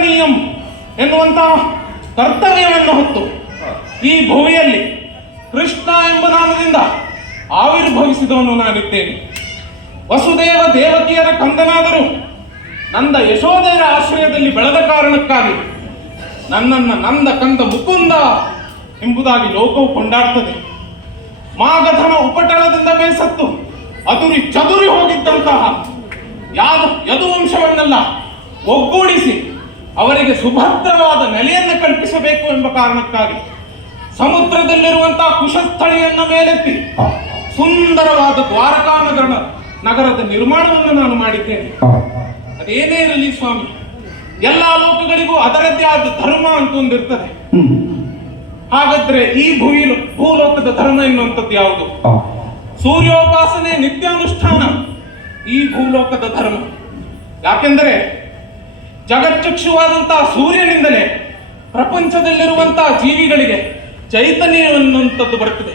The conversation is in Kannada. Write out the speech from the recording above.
ಕರ್ತನೀಯಂ ಎನ್ನುವಂತಹ ಕರ್ತವ್ಯವನ್ನು ಹೊತ್ತು ಈ ಭೂಮಿಯಲ್ಲಿ ಕೃಷ್ಣ ಎಂಬ ನಾಮದಿಂದ ಆವಿರ್ಭವಿಸಿದವನು ನಾನಿದ್ದೇನೆ. ವಸುದೇವ ದೇವಕಿಯರ ಕಂದನಾದರೂ ನಂದ ಯಶೋಧೆಯರ ಆಶ್ರಯದಲ್ಲಿ ಬೆಳೆದ ಕಾರಣಕ್ಕಾಗಿ ನನ್ನನ್ನು ನಂದ ಕಂದ ಮುಕುಂದ ಎಂಬುದಾಗಿ ಲೋಕವು ಕೊಂಡಾಡ್ತದೆ. ಮಾಗಧನ ಉಪಟಳದಿಂದ ಬೇಸತ್ತು ಅದುರಿ ಚದುರಿ ಹೋಗಿದ್ದಂತಹ ಯದುವಂಶವನ್ನೆಲ್ಲ ಒಗ್ಗೂಡಿಸಿ ಅವರಿಗೆ ಸುಭದ್ರವಾದ ನೆಲೆಯನ್ನು ಕಲ್ಪಿಸಬೇಕು ಎಂಬ ಕಾರಣಕ್ಕಾಗಿ ಸಮುದ್ರದಲ್ಲಿರುವಂತಹ ಕುಶಸ್ಥಳಿಯನ್ನ ಮೇಲೆತ್ತಿ ಸುಂದರವಾದ ದ್ವಾರಕಾ ನಗರದ ನಿರ್ಮಾಣವನ್ನು ನಾನು ಮಾಡಿದ್ದೇನೆ. ಅದೇನೇ ಇರಲಿ ಸ್ವಾಮಿ, ಎಲ್ಲಾ ಲೋಕಗಳಿಗೂ ಅದರದ್ದೇ ಆದ ಧರ್ಮ ಅಂತ ಒಂದಿರ್ತದೆ. ಹಾಗಾದ್ರೆ ಈ ಭೂಲೋಕದ ಧರ್ಮ ಎನ್ನುವಂಥದ್ದು ಯಾವುದು? ಸೂರ್ಯೋಪಾಸನೆ ನಿತ್ಯಾನುಷ್ಠಾನ ಈ ಭೂಲೋಕದ ಧರ್ಮ. ಯಾಕೆಂದರೆ ಜಗಚ್ಚಕ್ಷುವಾದಂತಹ ಸೂರ್ಯನಿಂದಲೇ ಪ್ರಪಂಚದಲ್ಲಿರುವಂತಹ ಜೀವಿಗಳಿಗೆ ಚೈತನ್ಯ ಎನ್ನುವಂಥದ್ದು ಬರ್ತದೆ.